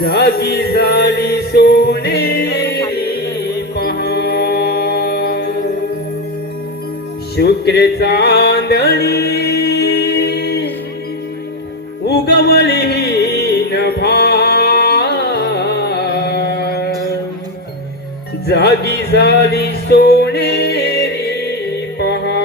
जागी झाली सोनेरी पहाड, शुक्र चांदणी उगवली नभाळ, जागी झाली सोनेरी पहाड.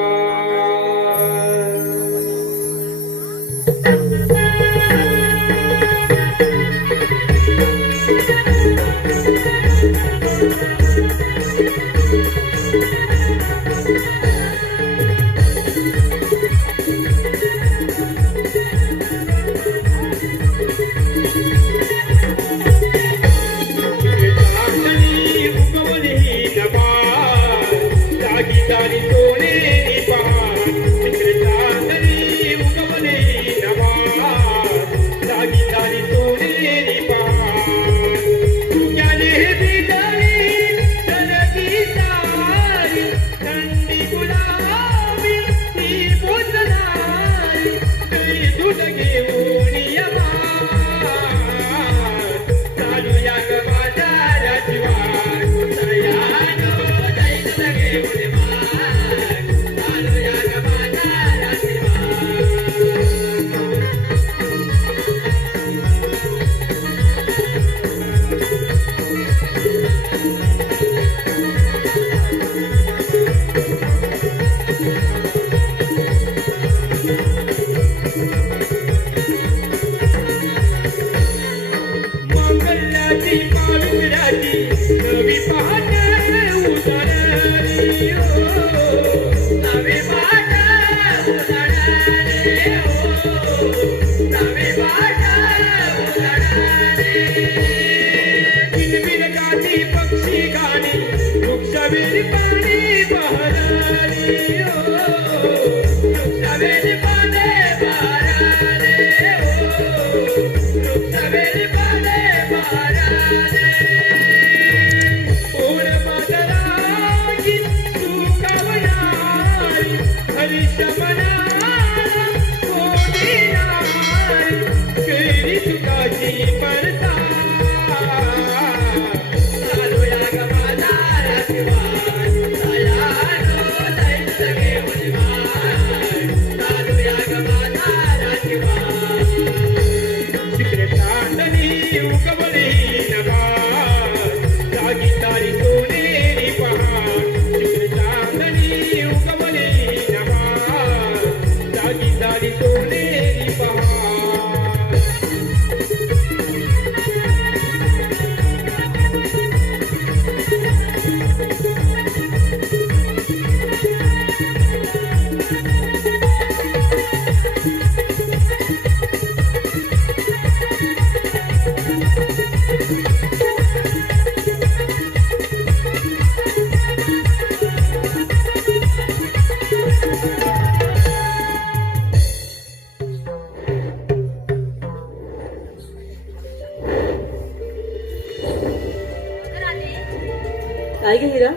काय गे हिरा?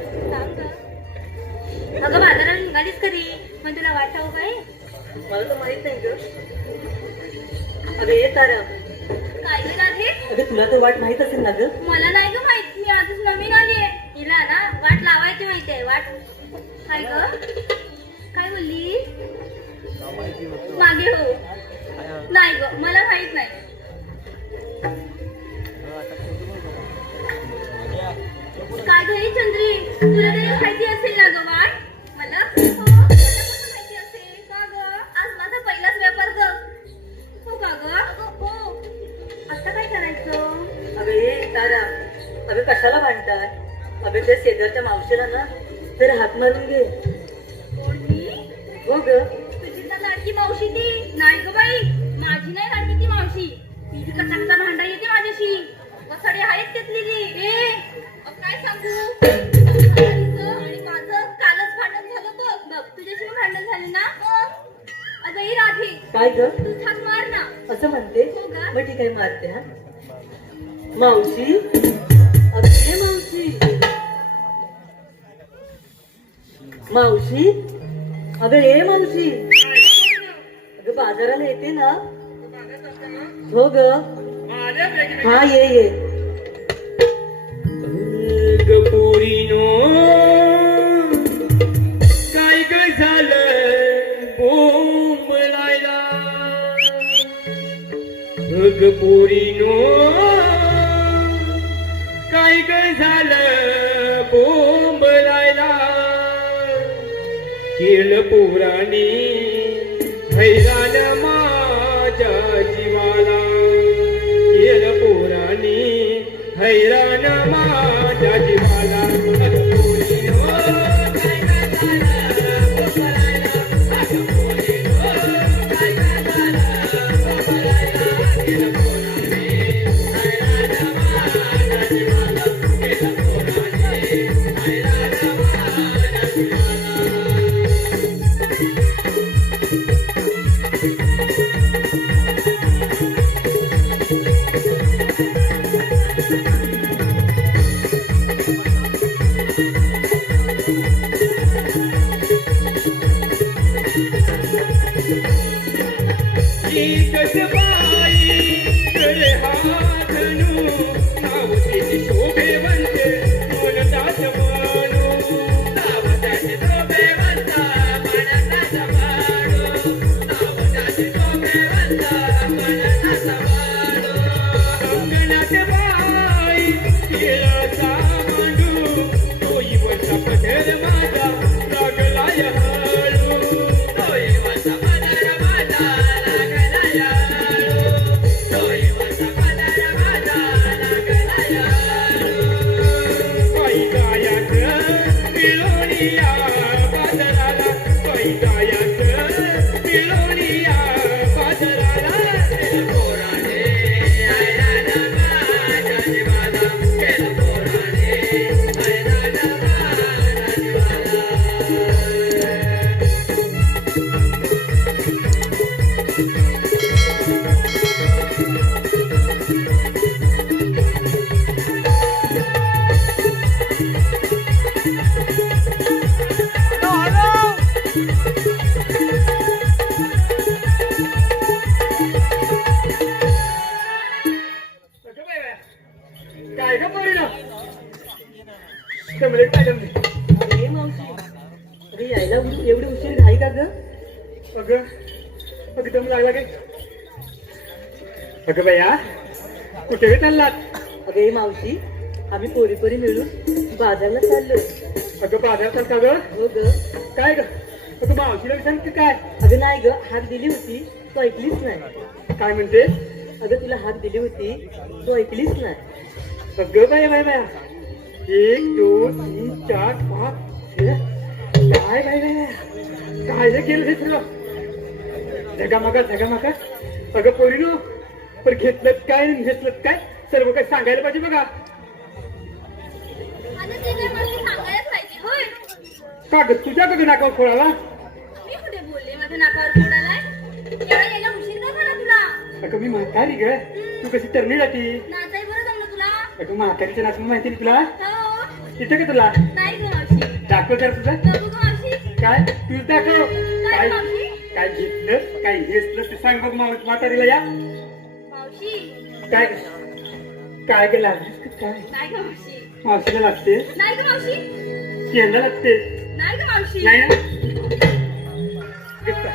अगं बाजारात निघालीस कधी? मग तुला वाट ठाऊक काय? मला तर माहित नाही ग. अगं ये तारा. काय ग राधे? अगं तुला तर वाट माहित असेल ना ग. मला नाही ग माहित, मी आजच नवीन आलीये. हिला ना वाट लावायची माहिती आहे. वाट काय ग? काय बोलली? मागे हो. नाही ग, मला माहित नाही. काय घरी चंद्री, तुला तरी माहिती असेल ना ग वाट? मला माहिती असेल का ग? आज माझा पहिलाच व्यापार ग. हो का ग? हो. आता काय करायचं? अगं ये तारा. अगं कशाला भांडताय? अगं त्या शेजारच्या मावशीला ना तर हात मारून घे. कोणी हो ग. तुझी तर लाडकी मावशी ती नाही ग बाई, माझी नाही लाडकी ती मावशी. तिची कसा भांडा येते माझ्याशी. वसडे आहेत तिथली ती. काय सांगू आणि माझं कालच भांडण झालं बघ. तुझ्याशी भांडण झाले ना. अगं ही राधी, काय ग तू थांब मार ना. असं म्हणते. हो ग. मग ठीक आहे मारते. हा मावशी. अगं मावशी. मावशी. अगं ये मावशी. अगं बाजाराला येते ना. हो ग. हा ये ये. गपोरीनो काय काय झालं बोंबलायला. गपोरीनो काय काय झालं बोंबलायला. केलं पोरानी हैराण माझ्या जीवाला. केलं पोरानी हैराण माझ्या जीवाला. एकच बाई कडे हातनु नाव तिचे शोभेवंत मनतात मानो. नाव त्याचे शोभेवंत मनतात मानो. नाव त्याचे शोभेवंत मनतात मानो. अंगणात बाई केळाचा मांडू तोही वरचा पदर माझा लागलाय हळू. तोही वरचा पदर माझा लागलाय हळू. तोही वरचा पदर माझा लागलाय हळू. बाई गायात मिळून या बाजाराला. बाई गायात मिळून या बाजाराला. केलं पोराने हैराण माझ्या जीवाला. केलं पोराने हैराण माझ्या जीवाला. काय ग पोरीनो कमले काय जमले. अरे ये मावशी. अरे यायला एवढी उशीर घाई का ग. अगं अगं दम लागला काय. अगं बाया कुठे चाललात. अगं ये मावशी. आम्ही पोरी पोरी मिळून बाजारला चाललो. अगं बाजार चालता ग. हो ग. काय ग अगं मावशीला विचार की काय. अगं नाही ग, हाक दिली होती तू ऐकलीच नाही. काय म्हणते. अगं तुला हाक दिली होती तू ऐकलीच नाही. अगं बाया बाया बाया 1 2 3 4 5 6 काय बाय बाय काय हे केलं हे तुला झगामगा. अगं पोरीनो पण घेतलं काय घेतलं काय सर्व काय सांगायला पाहिजे बघा. आता ते काय मला सांगायलाच पाहिजे होय. का ग तुझ्या ग नाकावर खोळाला. मी कुठे बोलले माझ्या नाकावर फोड आलाय. एवढा यायला उशीर का झाला तुला. अगं मी म्हातारी ग तू कशी तरणी जाती. नाचाय बरं जमलं तुला. अगं म्हातारीचं नाचणं माहिती ना तुला. हो. तिथे का तुला नाही ग मावशी. दाखव तर तुझं बघू ग मावशी. काय तूच दाखव. काय मावशी. काय घेतलं काय घेतलं ते सांग बघ म्हातारीला या. मावशी. काय काय ग लागलीस का काय. नाही ग मावशी. मावशीला लागते. नाही ग मावशी. केला लागते. नाही ग मावशी. नाही ना. घेतला.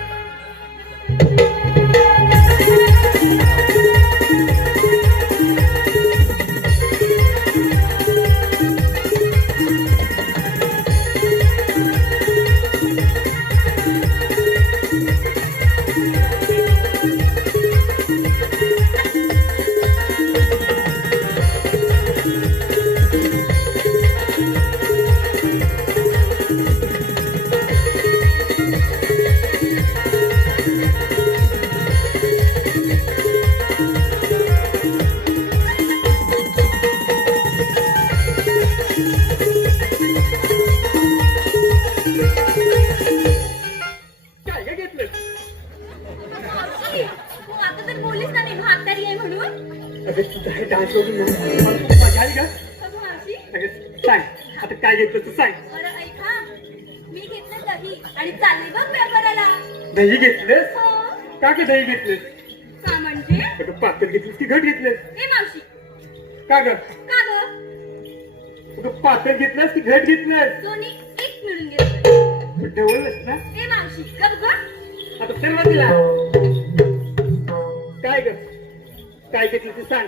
की आणि चालली बघ पेपराला. दही घेतलेस? हो. का की दही घेतलेस? का म्हणजे? अगं पातळ घेतलीस की घट घेतलेस? ए मावशी. का ग? का ग? अगं पातळ घेतलास की घट घेतलास? दोन्ही एक मिळून घेतलं. ठेवलंस ना? ए मावशी गप ग. आता सर्व तिला काय ग? काय घेतलं ते सांग.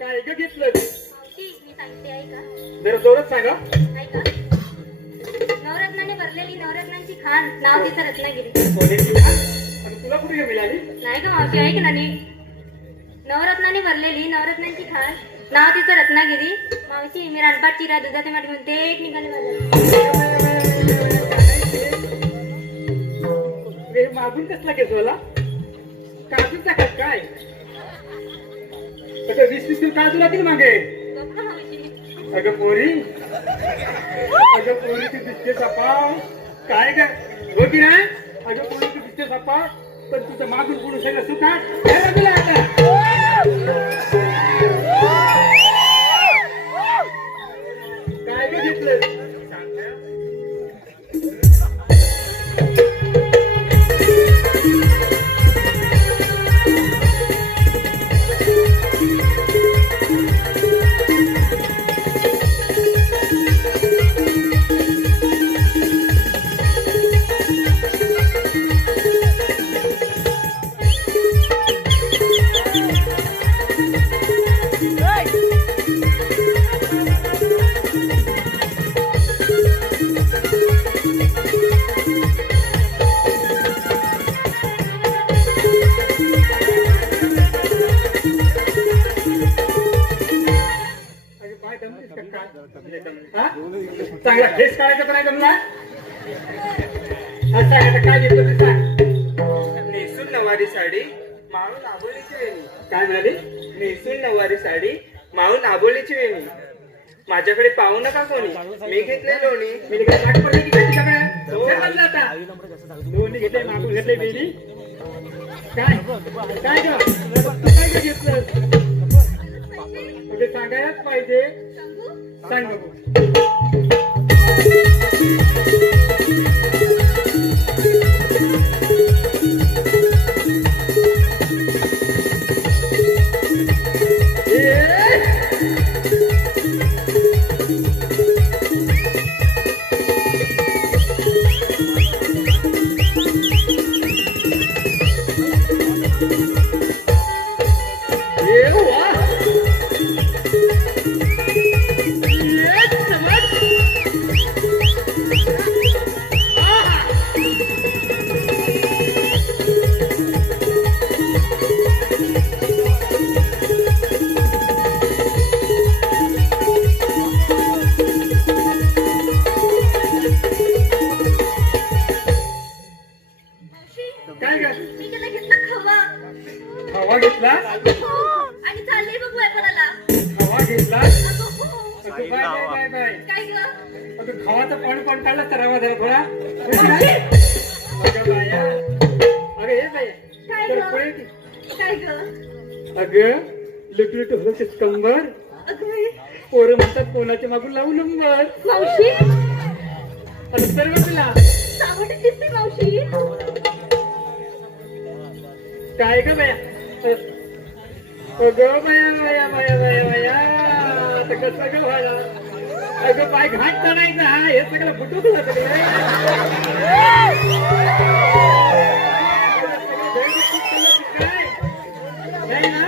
काय ग घेतलं? मावशी मी सांगते ऐका. जरा जोरात सांगा. ऐका. नवरत्नाने भरलेली नवरत्नांची खान नाव तिचं रत्नागिरी. सोन्याची खान? आणि तुला कुठे मिळाली? नाही का मावशी ऐक ना नीट. नवरत्नाने भरलेली नवरत्नांची खान नाव तिचं रत्नागिरी. मावशी मी रानपाट चिरा दुधाचे माठ म्हणून ते एक निघाले माझ्या. हे मागून कसला घेतला? काजूचा का काय? अगं 20-20 किलो काजू राहतील मागे. गप्पा मावशी. अगं पोरी तू दिसते सपाव. काय ग हो की नाही? अगं पोरी तू दिसते सपाव, पण तुझं मागून पुढे सगळं सुखाट काय लागलं आता? काय ग घेतलं? चांगला फेस काढायचा तर नाही जमला. असं आता काय घेतलं ते सांग. नेसून नवारी साडी माळून आबोलीची वेणी. काय म्हणाली? नेसून नवारी साडी माळून आबोलीची वेणी. माझ्याकडे पाहू नका कोणी, मी घेतले लोणी. मी तिकडे पाठ पडली की काय तुझ्याकडे? काय म्हणलं आता? दोन्ही घेतले मागून घेतले बेली. काय काय ग? काय ग घेतलं? म्हणजे सांगायलाच पाहिजे. सांग बघू. काय ग? मी त्याला घेतला खवा. हवा घेतला? आणि चालले बघ पेपराला. हवा घेतला? अगं हो. अगं बाय बाय बाय बाय. काय ग? अगं खावाचं पाणी पण काढलं तर हवा जरा थोडा. अगं बाया. अगं हे बाई. काय तर ग? पुढे की. काय ग? अगं लुटलुट होते कंबर. अगं बाई. पोरं म्हणतात कोणाच्या मागून लावू नंबर. मावशी आता सर्व तुला सावट दिसते मावशी. काय ग बाया? अगं बाया बाया बाया बाया बाया. आता कसं ग व्हायला? अगं पाय घाट चढायचा हा. हे सगळं फुटू तुला सगळं. काय नाही ना?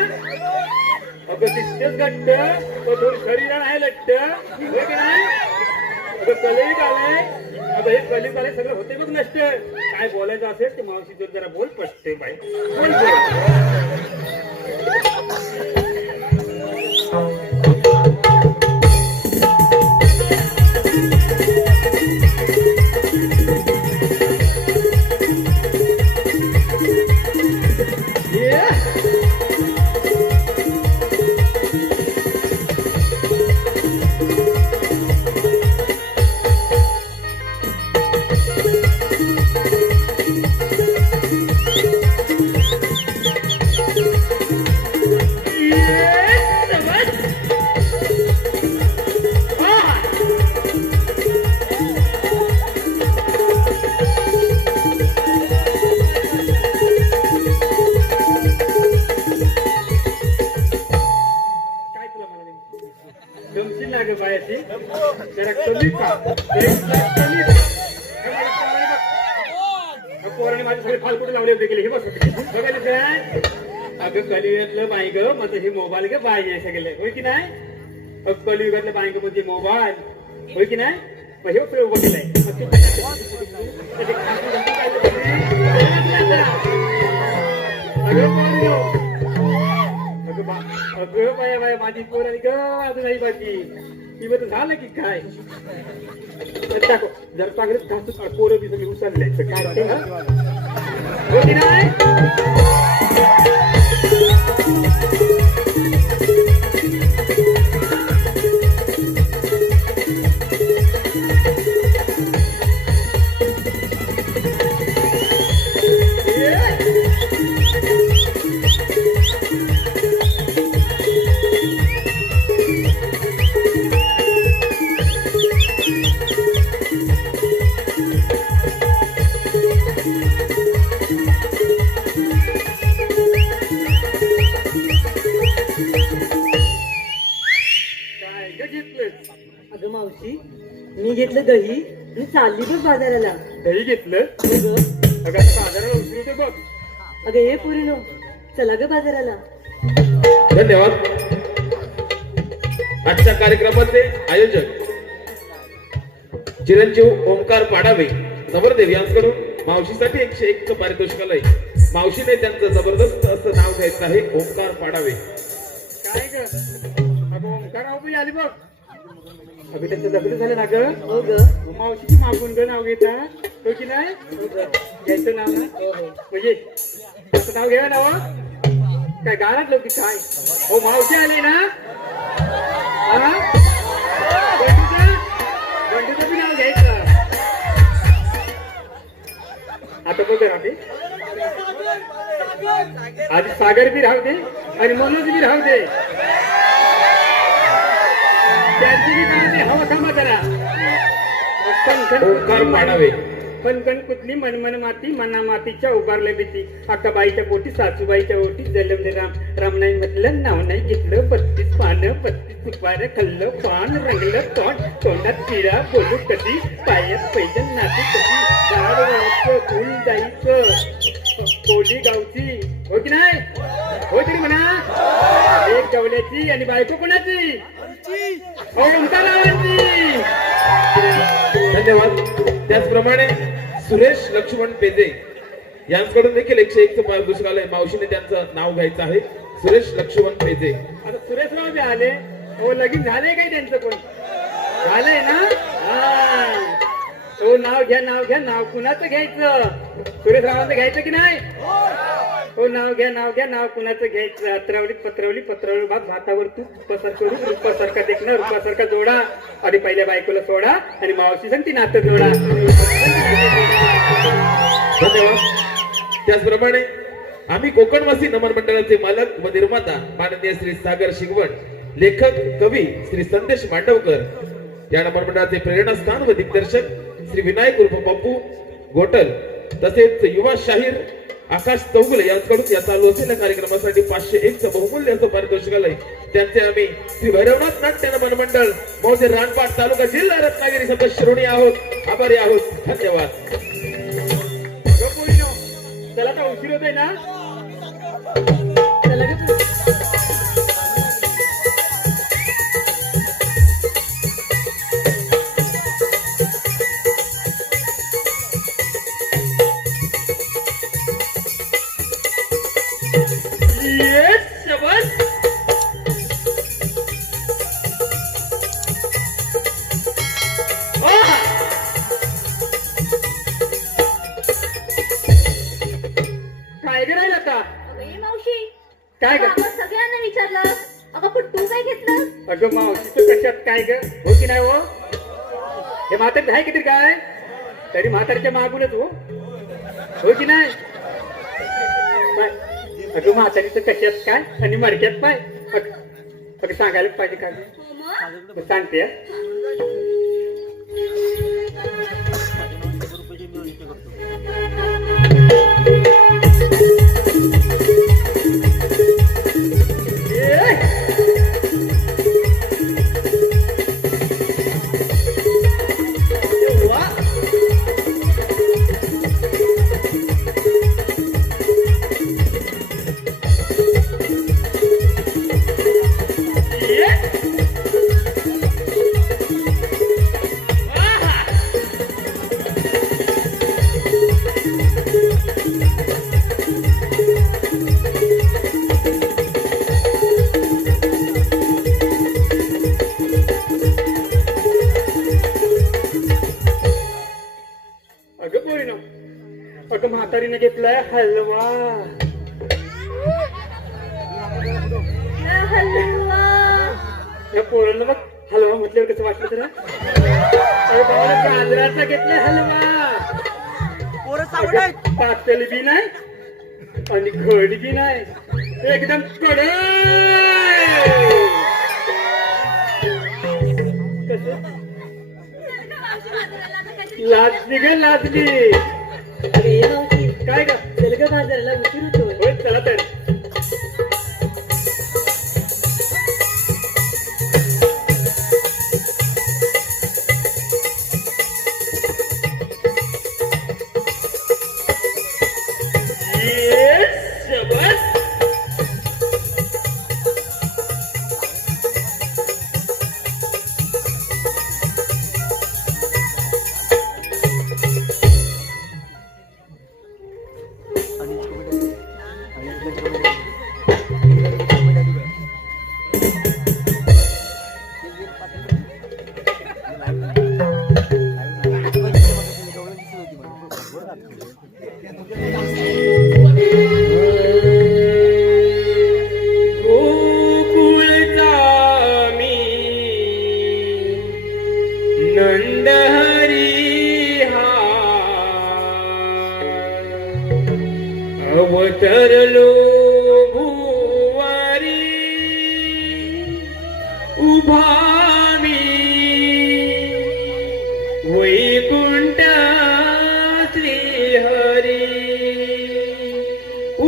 अगं दिसतेच घट्ट, पण शरीर आहे लट्ट. होय की नाही? अगं कलिक आलंय. आता हे कलिक आलंय सगळं होते बघ नष्ट. काय बोलायचं असेल ते मावशी जोर जरा बोल पटते बाई. बोल बोल. काय तुला मला गमशील ना ग बायाची जरा कमी का कमी पोराने माझे सगळे फालकुटे लावले होते गेले हे बस बघायला काय अगं कलियुगातलं बाई ग मग हे मोबाईल ग बाई आहे सगळे होय की नाही कलियुगातलं बाई ग म्हणजे मोबाईल होय की नाही मग हे प्रयोग केलाय अगं बाया बाया माझी पोर आणि ग अजून आई बाकी ती मग झालं की काय टाको जर चांगलं पोरं बी सगळी उचलले काय ते, हा? हो की नाही काय ग घेतलं अगं मावशी मी घेतलं दही आणि चालली बघ बाजाराला. दही घेतलं अगं अगं बाजाराला उतरू होते बघ अगं हे पुरीनो चला ग बाजाराला. धन्यवाद. आजच्या कार्यक्रमाचे आयोजक चिरंजीव ओंकार पाडावे नवरदेव यांच्याकडून मावशीसाठी 101 पारितोषिक आलंय. मावशीने त्यांचं जबरदस्त असं नाव घ्यायचं आहे ओंकार पाडावे. काय ग अगं ओंकाराव बी आली बघ अगं त्यांचं लग्न झालं ना ग हो ग मावशीची मागून ग नाव घेता हो की नाही घ्यायचं नाव ना म्हणजे असं नाव घ्यावं नाव काय गाळात लोक काय हो मावशी आली ना हा? बंडूचं बी नाव घ्यायचं आता बघ राहते आधी सागर बी राहू दे आणि मनोज बी राहू दे त्यांची बी नाव दे हवा थांबा करा ओंकार पाडावे. कणकण कुठली मनमन माती मना मातीच्या उभारल्या भीती अक्काबाईच्या पोटी सासूबाईच्या ओटी जलमले रामनाई म्हटलं नाव नाही घेतलं 32 पानं 32 सुपाऱ्या खाल्लं पान रंगलं तोंडात पिळा बोलू कधी पायात पैजण नाती कधी झाड व्हायचं फुल जायचं कोली गावची हो की नाही हो तरी म्हणा एक गवल्याची आणि बायको कोणाची ओंकारावांची. धन्यवाद. त्याचप्रमाणे सुरेश लक्ष्मण पेजे यांच्याकडून देखील 101 पारितोषिक आलंय. मावशीने त्यांचं नाव घ्यायचं आहे सुरेश लक्ष्मण पेजे. आता सुरेशराव बी आले हो लगीन झाले काय त्यांचं कोण झालंय ना हा हो नाव घ्या नाव कुणाचं घ्यायचं सुरेशरावांचं घ्यायचं की नाही हो नाव घ्या नाव कुणाचं घ्यायचं पत्रवली भात भातावर तूप पसर करू रूपासारखा देखणं रूपासारखा जोडा आणि पहिल्या बायकोला सोडा आणि मावशी सांग ती नातं जोडा. धन्यवाद. त्याचप्रमाणे आम्ही कोकणवासी नमन मंडळाचे मालक व निर्माता माननीय श्री सागर शिगवण लेखक कवी श्री संदेश मांडवकर या नमन मंडळाचे प्रेरणास्थान व दिग्दर्शक श्री विनायक उर्फ पप्पू गोटल तसेच युवा शाहीर आकाश चौगुले यांच्याकडून या चालू असलेल्या कार्यक्रमासाठी 501 बहुमूल्य असं पारितोषिक आलंय. त्यांचे आम्ही श्री भैरवनाथ नाट्य नमन मंडळ मौजे रानपाट तालुका जिल्हा रत्नागिरी सदस्य ऋणी आहोत आभारी आहोत. धन्यवाद. चला तर उशीर होतोय ना चला ग पुरी. येस शाबास. काय करायला आता अगं ये मावशी काय अगं, कर आपण सगळ्यांना विचारलं अगं पण तू काय घेतलं? अगं मावशीचं कशात काय ग हो की नाही हो हे म्हातारी आहे किती काय तरी म्हातारीच्या मागूनच हो की नाही पाय. अगं म्हातारीचं कशात काय आणि मडक्यात पाय अगं सांगायलाच पाहिजे काय हो मग? मग सांगते अगं पोरीनो अगं म्हातारीने घेतलाय हलवा हलवा. या पोरांना बघ हलवा म्हटल्यावर कसं वाटलं तर अरे बाबा गाजराचा घेतलाय हलवा अगं, पातळ बी नाही आणि घड बी नाही एकदम कडक कसं लाजली ग लाजली अरे ये मावशी काय का चल ग बाजाराला उशीर होतोय. होय चला तर अवतरलो भुवारी उभा मी वैकुंठ श्रीहरी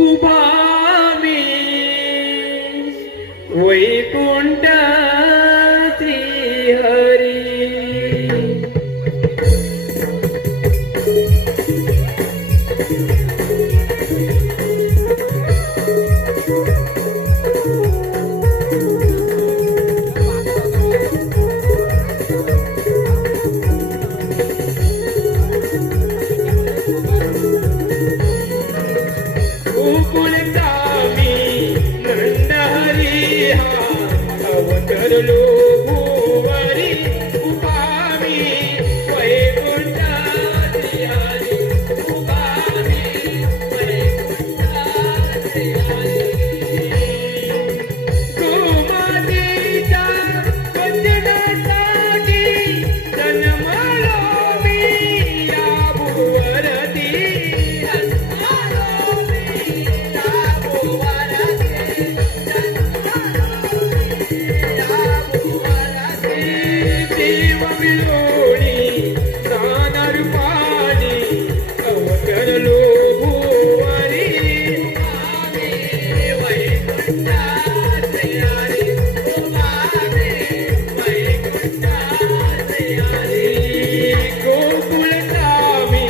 उभा मी वैकुंठ श्रीहरी. अवतरलो भुवारी उभा मी वैकुंठ श्रीहरी उभा मी वैकुंठ श्रीहरी. गोमातेच्या वंदनासाठी जन्मलो मी या भुवरती जन्मलो मी या भुवरती देव मिळोणी नानार पाणी अवतरलो भुवारी वैकुंठ श्रीहरी वैकुंठ श्रीहरी. गोकुळधामी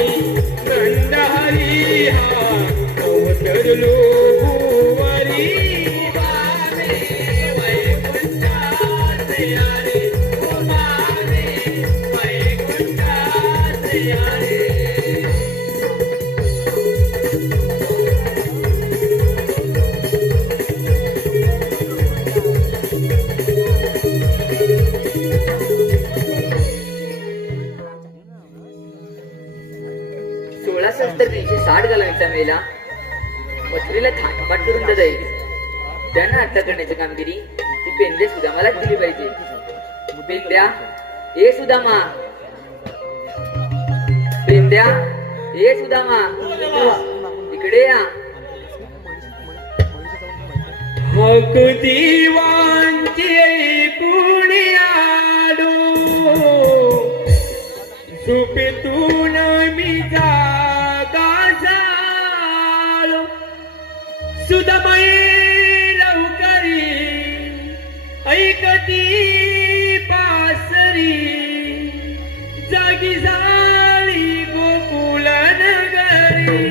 नंदहरी हा अवतरलो भुवारी वैकुंठ श्रीहरी वैकुंठ श्रीहरी. तर 360 घालवायचा मेला मथुरेला थाटपाट करून जाईल. त्यांना हट्टा करण्याची कामगिरी ती पेंदे सुदामालाच दिली पाहिजे. पेंद्या ए सुदामा, पेंद्या ए सुदामा, इकडे या. हक दिवांची कुणी आलो, झोपेतून मी जागा झालो. सुदामाई लवकरी ऐकती पासरी, जागी झाली गोकुल नगरी.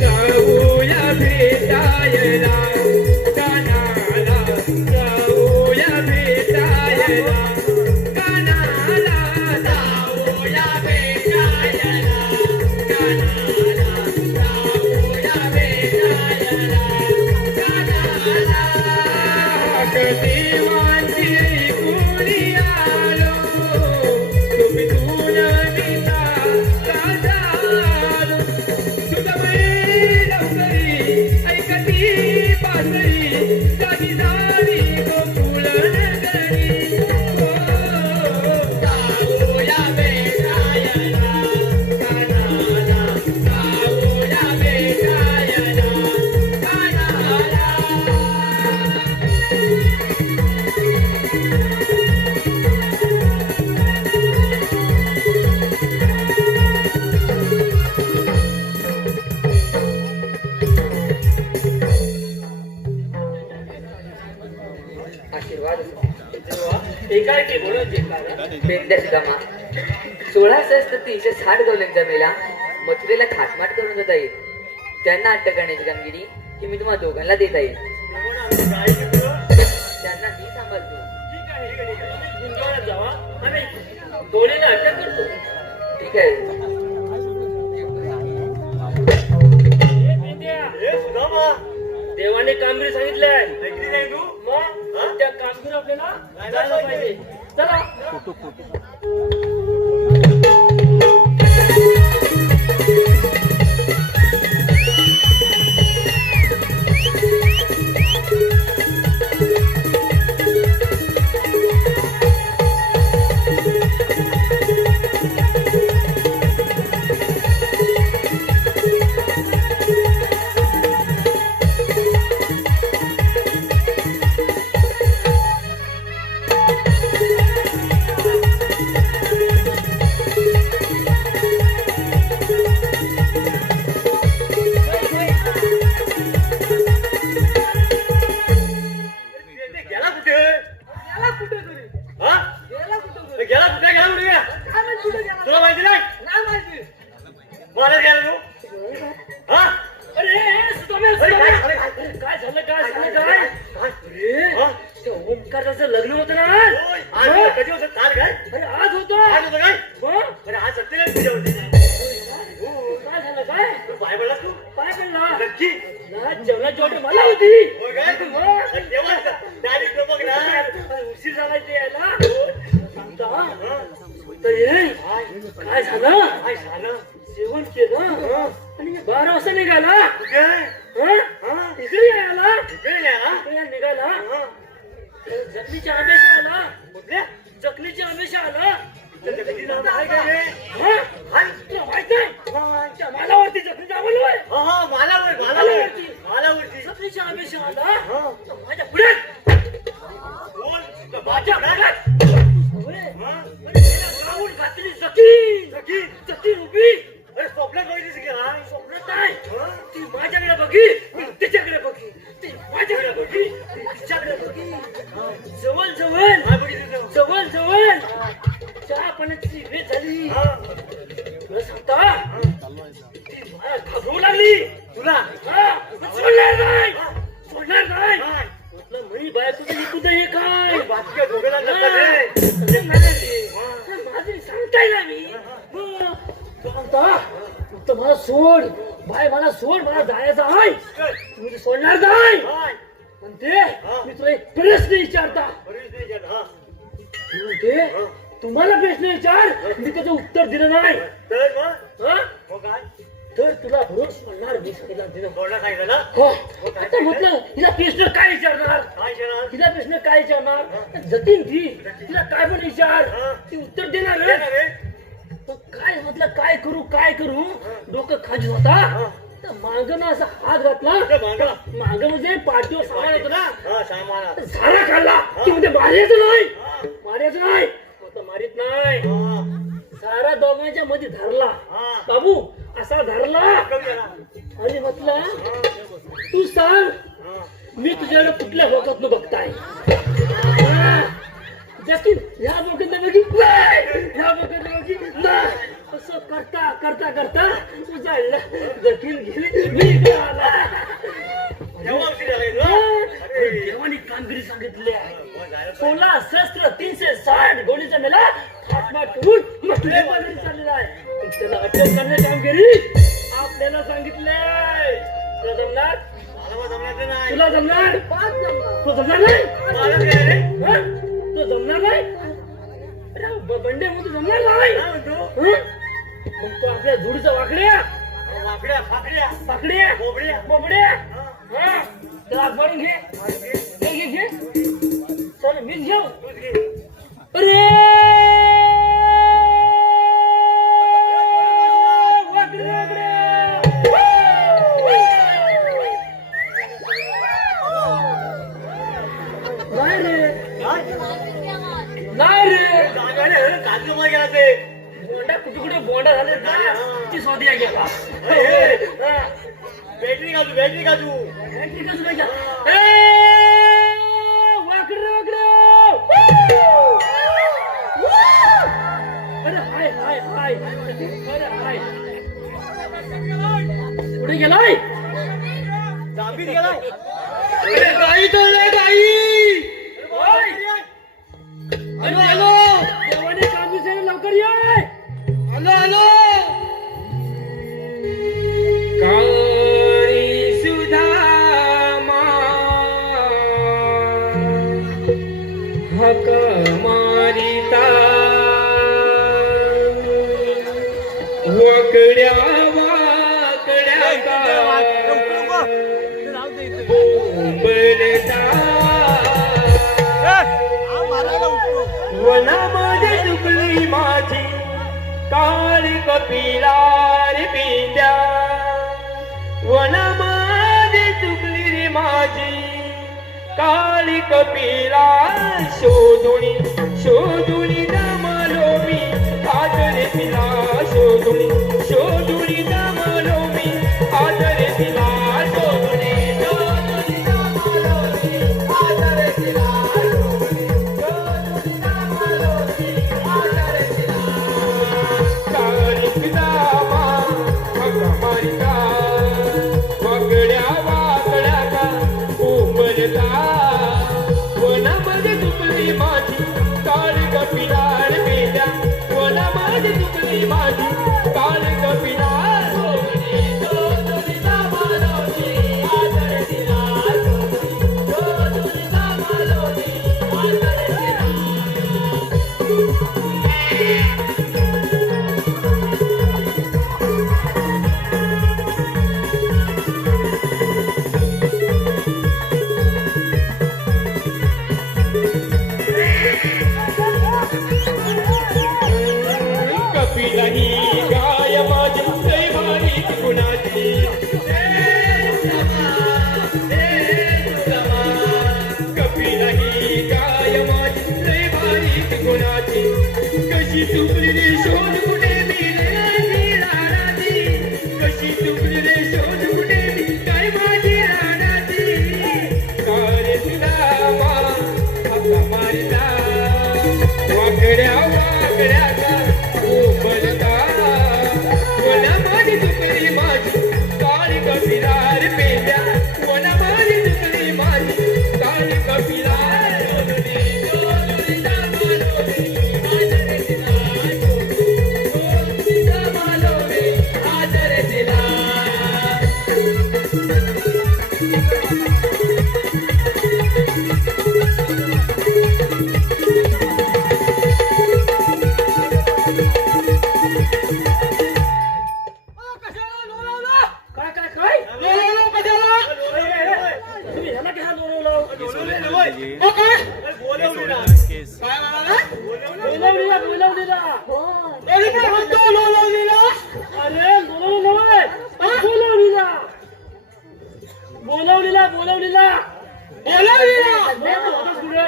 जाऊया भेटायला कानाला, जाऊया भेटायला कानाला, जाऊया भेटायला कानाला, जाऊया भेटायला कानाला. देवांची कुणी आलो, तुम्ही नीता झालो. सुदामाई लवकरी ऐकती पासरी, जागी झाली गोकुळ नगरी. जाऊया भेटायला कानाला, जाऊया भेटायला कानाला. आशीर्वाद. एकाएकी बोलत पेंद्या सुदामा, 16,360 गवल्यांचा मेला मथुरेला खाटमाट करून देता येईल. त्यांना अटक करण्याची कामगिरी की मी तुम्हाला दोघांना देता येईल. त्यांना मी सांभाळतो. जावा आणि दोन्हीला अटक करतो. ठीक आहे. देवाने कामगिरी सांगितलंय. मग त्या कामगिरी आपल्याला जायला पाहिजे. चला. तुला माहिती नाही? मला गेला तू? हा? अरे सुदामे, सुदामे. काय झालं काय? अरे ओंकाराचं लग्न होतं ना आज? कधी होतं? काल काय? अरे आज होतं काय? अरे आज सत्य काय पूजा होती? काय झालं काय? पाय पडला तू? पाय पडला नक्की ना. जेवणाची ऑर्डर मला होती. उशीर झाला ते यायला. तर ये काय झालं? जेवण केलं आणि 12 वाजता निघाला. इकडे यायला निघाला. जखमीच्या आंब्याशी आला. जखमीच्या आंब्याशी आला. मालावरती जखमीच्या मालावरती जखमीच्या आंब्याशी आला. माझ्या पुढे घातली जखी उभी. स्वप्नात बघितली काय? स्वप्नात आहे ती माझ्याकडे बघी, मी तिच्याकडे बघी. ती माझ्याकडे बघी, ती तिच्याकडे बघी. जवळ चहा पाण्याची वेळ झाली. तुला सांगता ती मला घाबरू लागली. तुला सोडणार नाही. म्हटलं म्हणी बायकोचं निकून हे काय माझं सांगताय ना मी. सांगता फक्त मला सोड बाय, मला सोड. मला जायचं आहे. तुम्ही सोडणार नाही म्हणते. मी तुला एक प्रश्न विचारता. म्हणते तुम्हाला प्रश्न विचार, मी त्याचं उत्तर दिलं नाही तर तुला रोज पडणार मी सांगितलं हो आता म्हटलं हिला प्रश्न काय विचारणार हिला प्रश्न काय विचारणार जतीन ती तिला काय पण विचार ती उत्तर देणार पण काय म्हटलं काय करू डोकं खाजी होता तर मागं असा हात घातला माग म्हणजे पाठीवर सामान होतं ना झाडा खाल्ला ती म्हणजे मारायचं नाही आता मारित नाही सारा दोघांच्या मध्ये धरला बाबू असा धरला आणि म्हटलं तू सांग मी तुझ्याकडे कुठल्या लोकात बघताय जकीन ह्या लोकांना असं करता उजाडलं जकीन गेली मी इकडे आला देवानी कामगिरी सांगितली आहे 16 शस्त्र 360 गोळीचा मेला थाटमाट करून म्हटले बाजरी चाललेला आहे त्याला अटक करण्याची कामगिरी आपल्याला सांगितलंय तुला जमणार तुला जमणार तो जमणार नाही तो जमणार नाही बंडे मग तू जमणार नाही मग तो आपल्या जोडीचा वाकड्या बोबड्या त्याला मारून घे चल मीच घेऊ अरे कुठे बोंडा झाले ती सोदिया गेला बॅटरी काजू कुठे गेलाय गाई देवाने काम दिसेल लवकर ये आलो काळी सुधामा हक मारिता वाकड्या बोंबलता वनामध्ये चुकली माझी काळी कपिला रे पिंड्या वनामध्ये चुकली रे माझी काळी कपिला शोधुनी दमलो मी आदरे तिला शोधुनी दमलो मी आदरे तिला वनामध्ये चुकली माझी काळी कपिला रे पिंड्या वनामध्ये चुकली माझी काळी कपिला गाय माझी लय भारी गुणाची कपिला ही गाय माझी लय भारी गुणाची कशी चुकली रे शोध कुठे मी राणाची कशी चुकली रे शोध कुठे मी काय माझी राणाची काळे तुला हक्का मारिता वाकड्या का बोलता वनामध्ये चुकली माझी काळी कपिला रे पिंड्या वनामध्ये चुकली माझी काळी कपिला तरी पण म्हणतो लोलवलीला. अरे बोलवलं बोलवलीला बोलवलीला बोलवलीला बोलवलीला.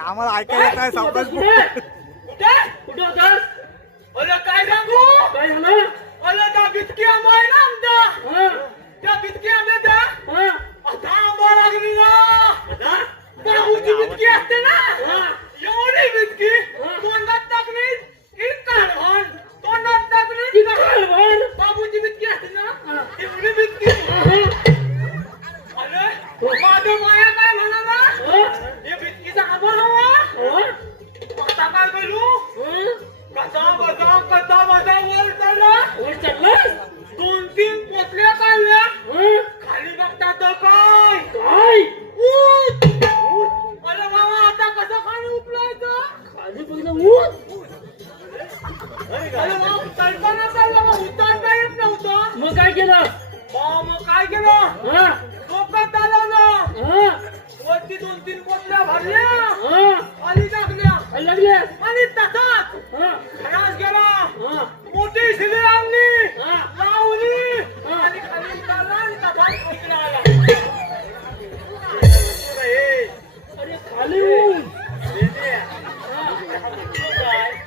आम्हाला ऐकायला येत नाही सावकाश बोल. कुठे कुठं होतास? अरे काय सांगू. काय झालं? अरे त्या बिटकी आंबा आहे ना आमचा. हा त्या बिटकी आंब्याचा हा आता आंबा लागली ना. बाबूची बिटकी असते ना. एवढी बिटकी तोंडात टाकली की काढवण. तोंडात टाकली की काढवण. बाबूची बिटकी असते ना एवढी बिटकी. अरे माझं माया काय म्हणाला. हे बिटकीचा आंबा हवा. आता काय करू. कसा बसा वर चढला. वर चढलास? 2-3 पोटल्या काढल्या. खाली बघता तर काय काय ऊस. अरे बाबा आता कसं खाली उचलायचं. खाली बघ ऊस. अरे बाबा उतरताना चालला मग उतरता येत नव्हतं. मग काय केलं? मग काय केलं. हा डोकं चालवलं. हा वरती 2-3 पोटल्या भरल्या. हा खाली टाकल्या लागले आणि तसाच हा घरात गेला. हा मोठी शिली आणली हा लावली हा. आणि खाली उतरला आणि तसाच तिकडे आला. अरे खाली ऊस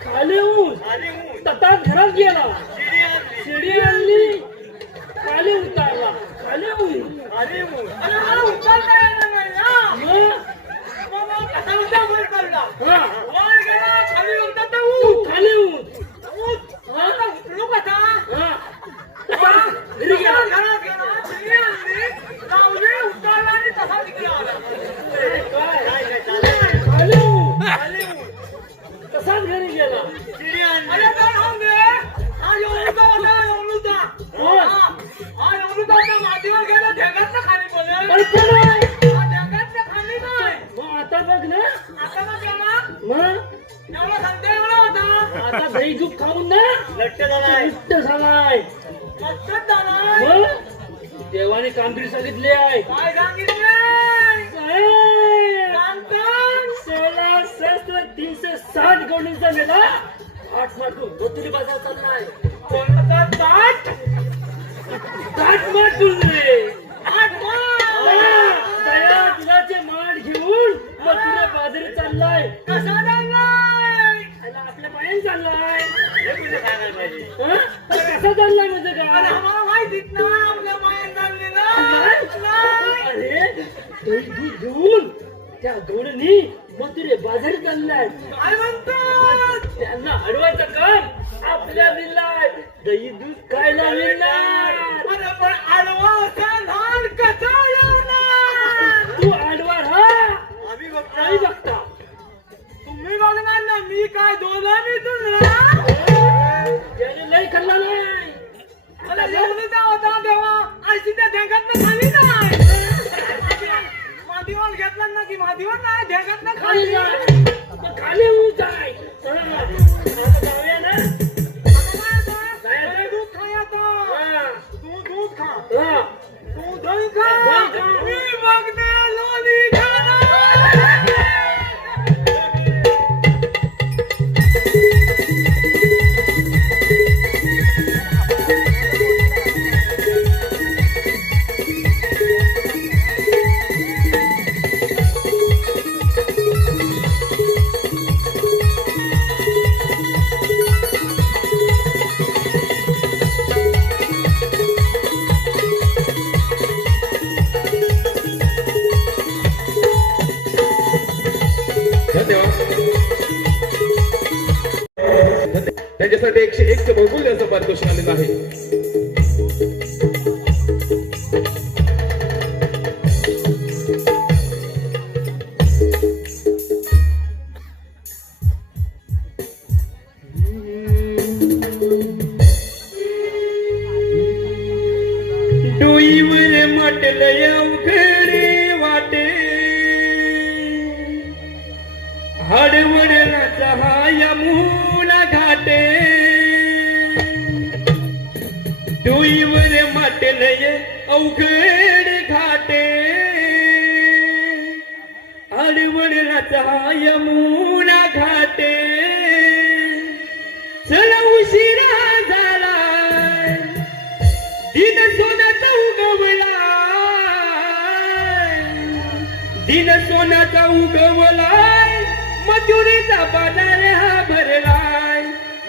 खाली ऊस आणि ऊन ततात घरात गेला शिडी आणली. शिडी आणली खाली उतारला खाली ऊस आणि ऊन. अरे मला उतरता येणार नाही ना. मग मग कसा उद्या वर काढला. हा वर गेला खाली बघता तर ऊस. खाली ऊस ऊस. आता उचलू कसा. हा घरी गेला घरात गेला शिडी आणली लावली उतरला आणि तसा तिकडे आला. काय खाली ऊस खाली ऊन. तसाच घरी गेला शिडी आणली. अरे काय राहून दे. हा एवढूचा होता एवढूचा. हा एवढूचा होता. मातीवर गेला ढेगातनं खाली पडलं. अरे कोण आहे? हा ढेगातनं खाली नाही. मग आता बघ ना आता मग गेला. मग एवढा संध्या एवढा होता. आता दही दूध खाऊन ना लट्ट झालाय. उट्ट झालाय मस्तच झालाय. मग देवाने कामगिरी सांगितली आहे काय सांगितलं. सांगतो. 16,360 गवंडींचा मेला आठ माटून धोतरी बाजार चाललाय कोणता ताट. ताट माटून रे आठ मान. दया दुधाचे माठ घेऊन मथुरा बाजारी चाललाय कसा झालाय. आणि आपल्या पायाने चाललाय हे कुठे सांगायला पाहिजे. हं? तर कसा चाललाय म्हणजे अरे काय आम्हाला माहितीच ना आपल्या मायात झालेलं नाही. अरे दही दूध घेऊन त्या गवडणी मथुरे बाजारी चाललाय काय म्हणतात. त्यांना अडवायचं काम आपल्या मिळणार दही दूध खायला मिळणार अरे पण आडवा असा लहान कसा येणार. तू आडवा राहा आम्ही नाही बघतो. बघता तुम्ही बघणार ना मी काय दोघं मी तुला. त्याने लय खाल्ला नाही अरे एवढीचा होता तेव्हा अशी त्या ढेगातनं खाली नाही. मातीवर घेतला ना की मातीवर नाही ढेगातनं खाली खाली. जा मग खाली होऊन जाय आता जाऊया ना दही दूध खायचं. हा. तू दूध खा. हा. तू दही खा. दही खा. मी बघते लोणी खाणार. त्यांच्यासाठी 101 चं बहुमूल्य असं पारितोषिक आलेलं आहे. डोईवर म्हटलं अवघडे वाटे हडवडलाचा हा यमुना घाटे डोईवर म्हटलं अवघड घाटे हडवडलाचा हा यमुना घाटे चला दिन सोन्याचा उगवलाय मथुरेचा बाजार हा भरलाय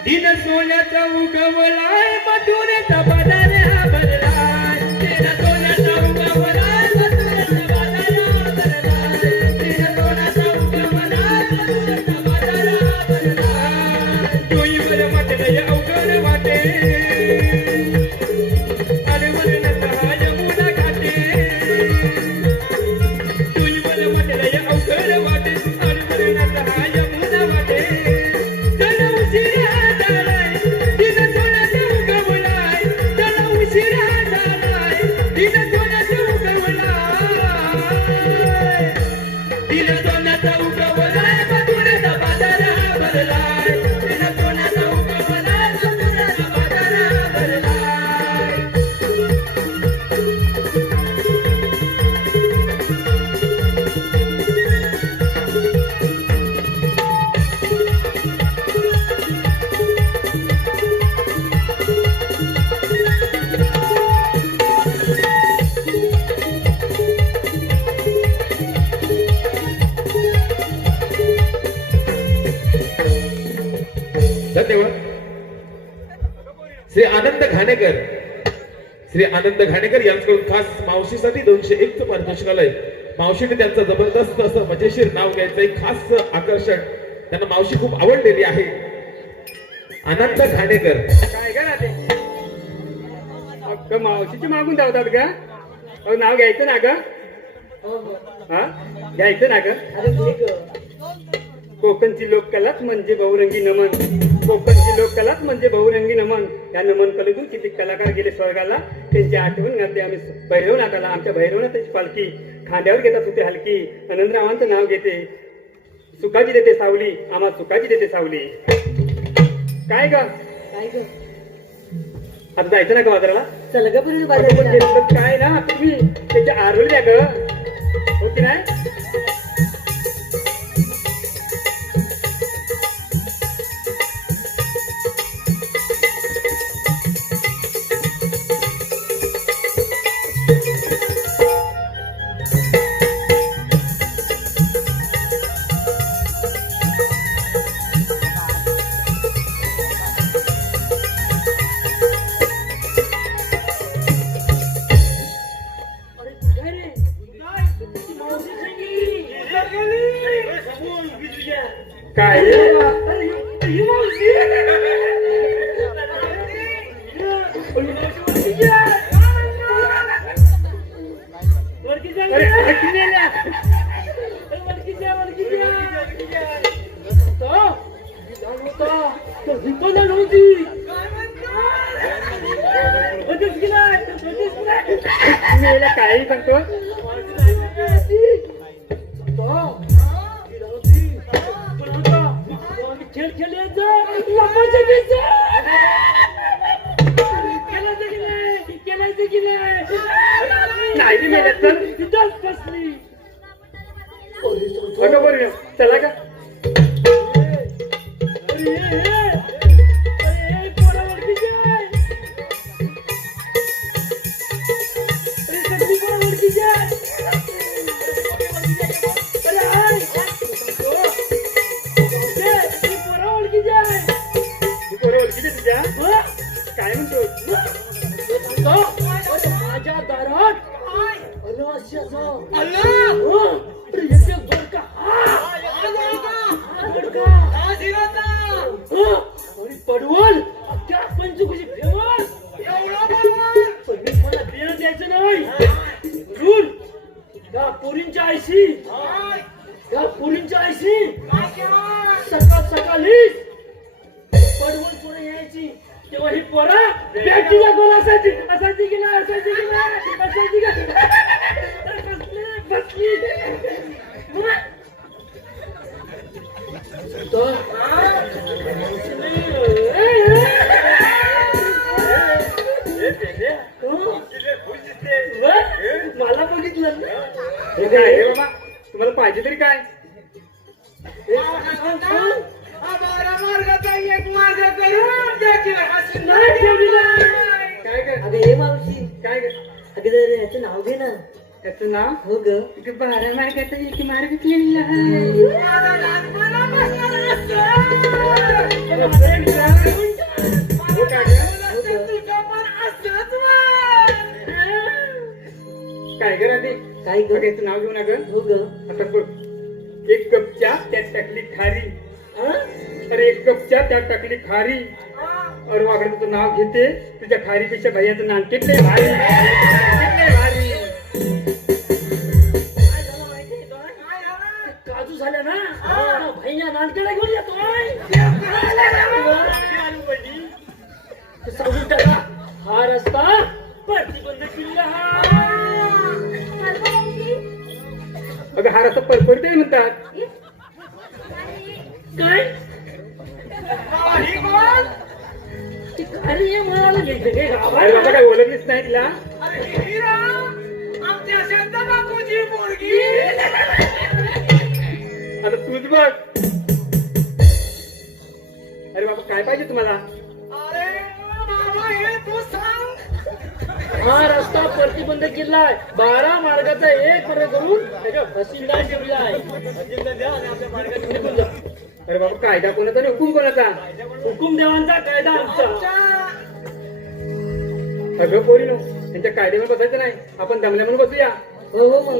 दिन सोन्याचा उगवलाय मथुरेचा बाजार हा भरलाय दिन सोन्याचा उगवलाय मथुरेचा बाजार हा भरलाय दिन सोन्याचा उगवलाय मथुरेचा बाजार हा भरलाय डोईवर वाटलंय अवघड वाटे अडवळ नका यमुना घाटे डोईवर वाटलंय अवघड वाटे अडवळ नका यमुना वाटे चला उशिरा झालाय दिन सोन्याचा उगवलाय चला उशिरा झालाय दिन सोन्याचा उगवलाय दिन सोन्याचा उगवलाय मथुरेचा बाजार हा भरलाय दिन सोन्याचा उगवलाय मथुरेचा बाजार हा भरलाय धन्यवाद. श्री आनंद घाणेकर यांच्याकडून खास मावशीसाठी 201 चं पारितोषिक आलंय. मावशीने त्यांचं जबरदस्त असं मजेशीर नाव घ्यायचं एक खास आकर्षण त्यांना मावशी खूप आवडलेली आहे. आनंद घाणेकर. काय करा ते अक्क मावशीची मागून धावतात का? अहो नाव घ्यायचं ना ग? हा घ्यायचं ना ग? कोकणची लोककलाच म्हणजे बहुरंगी नमन कोकणची लोककलाच म्हणजे बहुरंगी नमन या नमन कलेतून किती कलाकार गेले स्वर्गाला त्यांची आठवण घालते आम्ही भैरवनाथाला आमच्या भैरवनाथाची पालखी खांद्यावर घेतात होते हलकी आनंदरावांचं नाव घेते सुखाची देते सावली आम्हा सुखाची देते सावली. काय ग आता जायचं ना का बाजाराला? चल ग पुरी काय ना तुम्ही त्याच्या आरोळी द्या ग हो की नाही? काय काही सांगतो खेळ खेळायचं केलायचं की नाही मिळत तर तिथंच बसली अगं बरं चला का? काय म्हणतो माझ्या दारात पडवल त्या पंचकुशी फेमस मला देणं द्यायचं नाही म्हणून त्या पोरींच्या आईशी सकाळीच पडवल पोरं यायची तेव्हा ही पोरं बॅटीला गोल असायची की नाही बसली मला बघितलं हे काय हे बाबा तुम्हाला पाहिजे तरी काय? मार्गाचा एक मार्ग करून काय काय अगं हे मावशी काय अगं याचं नाव घे ना त्याचं नाव हो ग एक 12 मार्गाचा एक मार्ग केलेला माझा लहानपणापासून तुझं पण असंच काय ग राधे काय ग त्याचं नाव घेऊ नका हो ग आता बघ एक कप चहा त्यात टाकली खारी अरे एक कप चहा त्यात टाकली खारी अरे वाकडे तुझं नाव घेते तुझ्या खारीपेक्षा भैयाचं नाव किती भारी किती भारी काजू झाल्या ना भैया नानकेला घेऊन येतोय सांगून टाका हा रस्ता प्रतिबंध किल्ला अगं हा रस्ता परपरते म्हणतात काय अरे मला घ्यायचं काय अरे बाबा काय ओळखलीच नाही तिला आमच्या शांता बापूची मुलगी आता तूच बघ अरे बाबा काय पाहिजे तुम्हाला अरे बाबा हे तू सांग हा रस्ता प्रतिबंध किल्ला आहे 12 मार्गाचा एक मार्ग करून त्याच्या फसिंदा ठेवला आहे निघून जा. अरे बाबा कायदा कोणाचा आणि हुकूम कोणाचा हुकुम देवांचा कायदा आमचा अगं पोरी नो त्यांच्या कायद्यावर बसायचं नाही आपण दमल्या म्हणून बसूया हो हो मग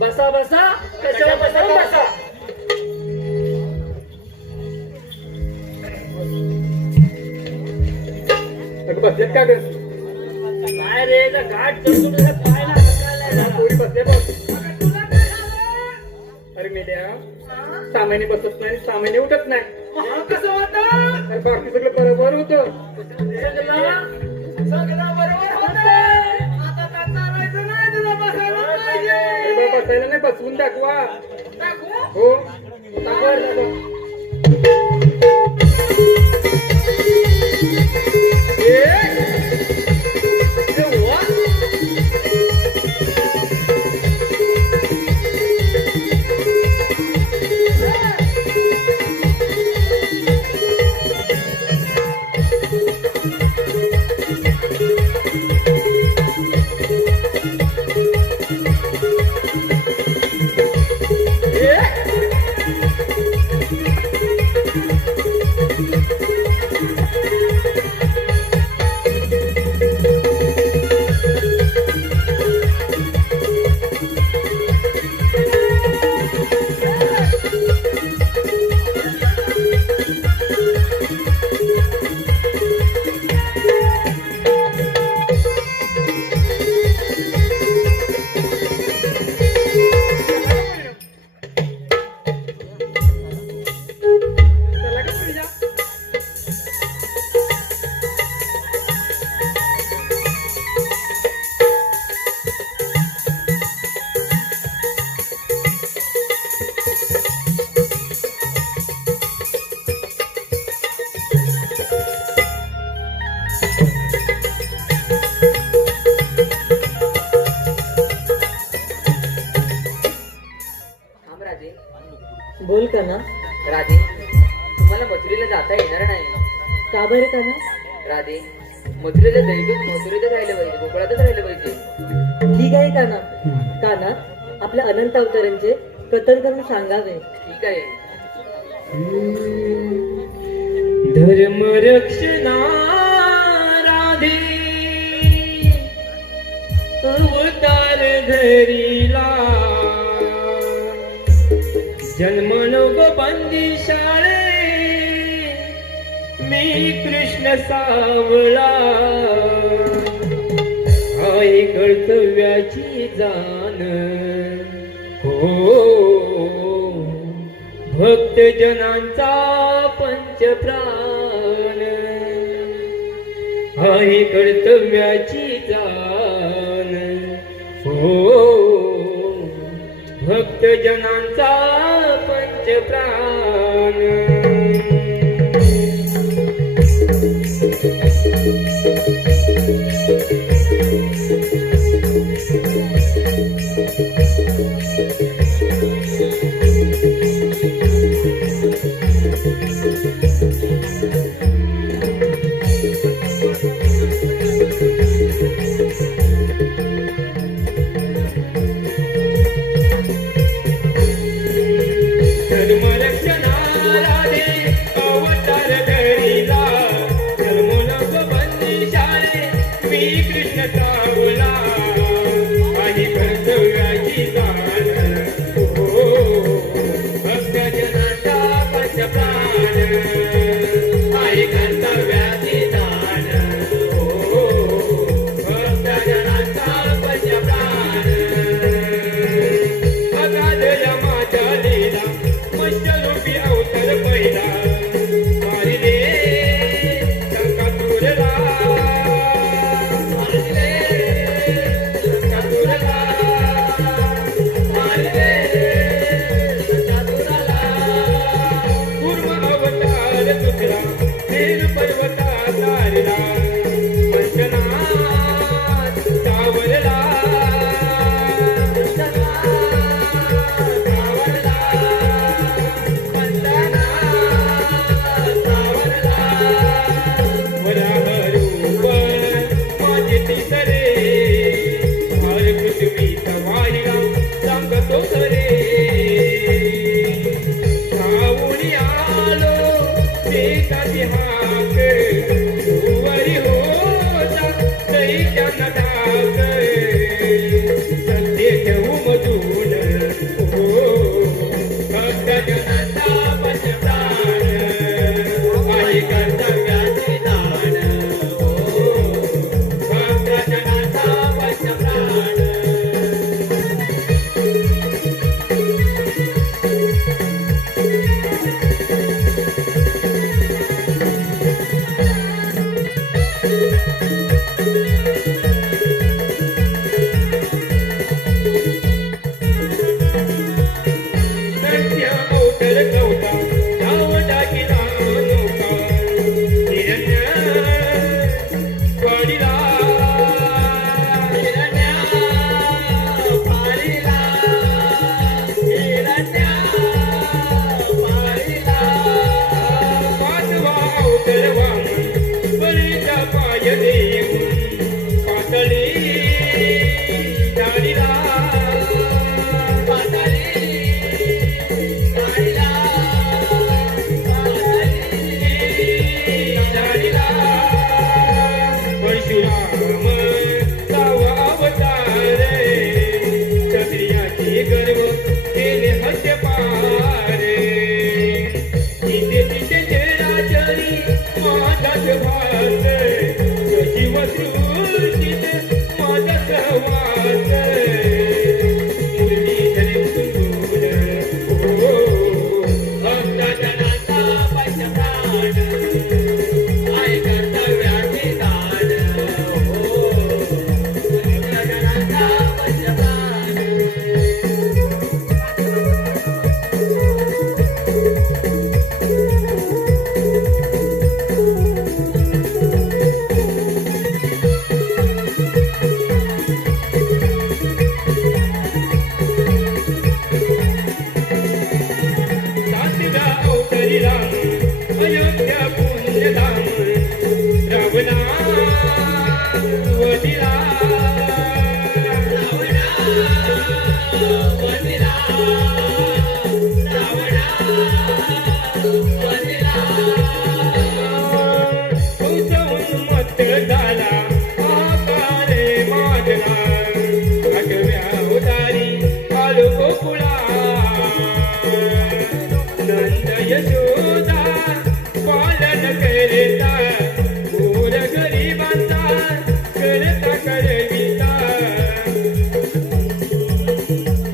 बसा बसा कशाला बसा बसा अगं बसल्यात का ग काय रे इथं घाट चढून पाय ना हाकायला पोरी बसल्या बघ अरे मेल्या सामान्य बसत नाही सामान्य उठत नाही कसं होतं अरे बाकी सगळं बरोबर होतं सगळं बरोबर होतं आता काय चालायचं नाही तुला बसायला पाहिजे अरे बाबा बसायला नाही बसवून दाखवा टाकू हो दाखवा रे दाखवा. थांब राधे बोल का ना राधे तुम्हाला मथुरेला जाता येणार नाही का बरं का ना राधे मथुरेला दैविक मथुरेतच राहिलं पाहिजे गोकुळातच राहिलं पाहिजे ठीक आहे का ना का ना आपल्या अनंत अवतारांचे कथन करून सांगावे ठीक आहे धर्म रक्षणा राधे अवतार धरीला जन्म नको बंदी शाळे मी कृष्ण सावळा आई कर्तव्याची जाण हो भक्त जनांचा पंचप्राण आई कर्तव्याची जाण हो भक्त जनांचा पंचप्राण तुझला तेल पर्वता तारला मंचनात सावरला वराहरूप माझे तिसरे फार पृथ्वी सवाईला सांगतो खरे धावून आलो एकाची हाक वरी होता दैत्याचा डाक सत्य ठेवू मधून हो भक्त जनाचा पंचप्राण आई कर्तव्याचे दान हो भक्त जनाचा पंचप्राण सत्य अवतर कवता धाव टाकीला नौका हिरण्य पाडीला हिरण्य पाडीला हिरण्य पाडीला पाचवा अवतर वामन बळीचा पाय देऊन पातळी झाडीला परशुराम सावा अवतार क्षत्रियाची गर्व केले हत्य पारे तिथे तिथे चराचरी माझाच भास सजीव सृष्टीत माझा सहवास मुरलीधर सुंदर हो भक्तजनाचा पंचप्राण आई कर्तव्याचे दान हो भक्तजनाचा पंचप्राण सातव्या अवतरी राम अयोध्या पुण्यधाम रावणा वदिला रावणा वदिला रावणा वदिला उन्मत्त झाला आकारे माजला आठव्या अवतारी आलो गोकुळा नंद यशोदा पालन करता गोर गरिबांचा करता करविता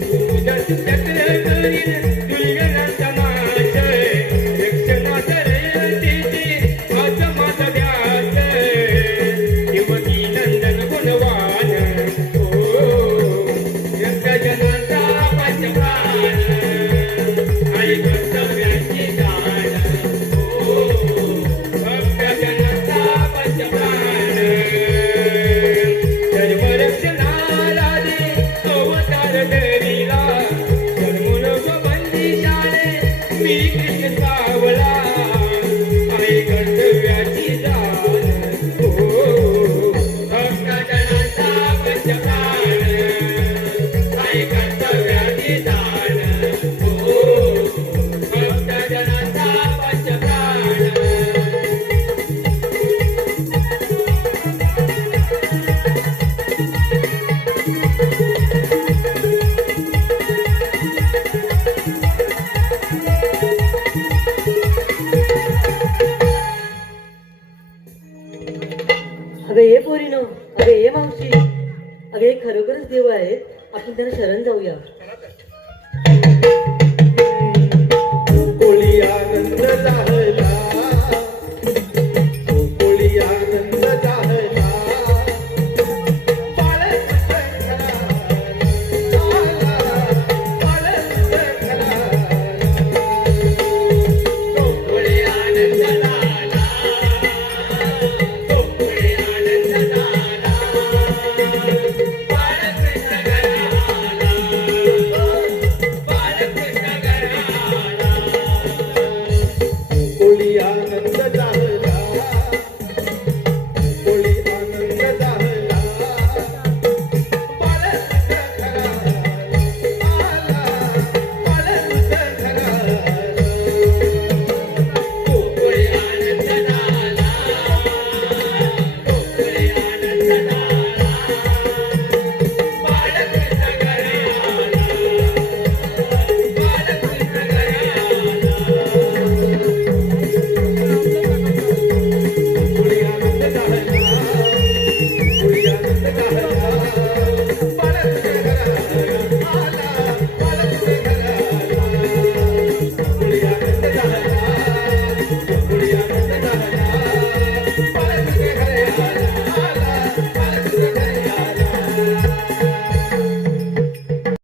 तुझ्याच चक्र करील दुर्गणाचा नाश रक्षणात रयतेचे हाच माझा ध्यास देवकी नंदन गुणवान हो रक्तजनाचा पंचप्राण आई कर्तव्याचे दान हो भक्तजनाचा पंचप्राण धर्मरक्षणाला दे अवतार धरिला धर्मलोक बंदिशाने मी कृष्ण सावला आई कर्तव्याची दान हो भक्तजनाचा पंचप्राण आई कर्तव्याची दान हो भक्तजनाचा पंचप्राण अगं ये पोरीनो, अगं ये मावशी, अगं हे खरोखरच देव आहेत. आपण त्यांना शरण जाऊया. कोळी आनंद झाला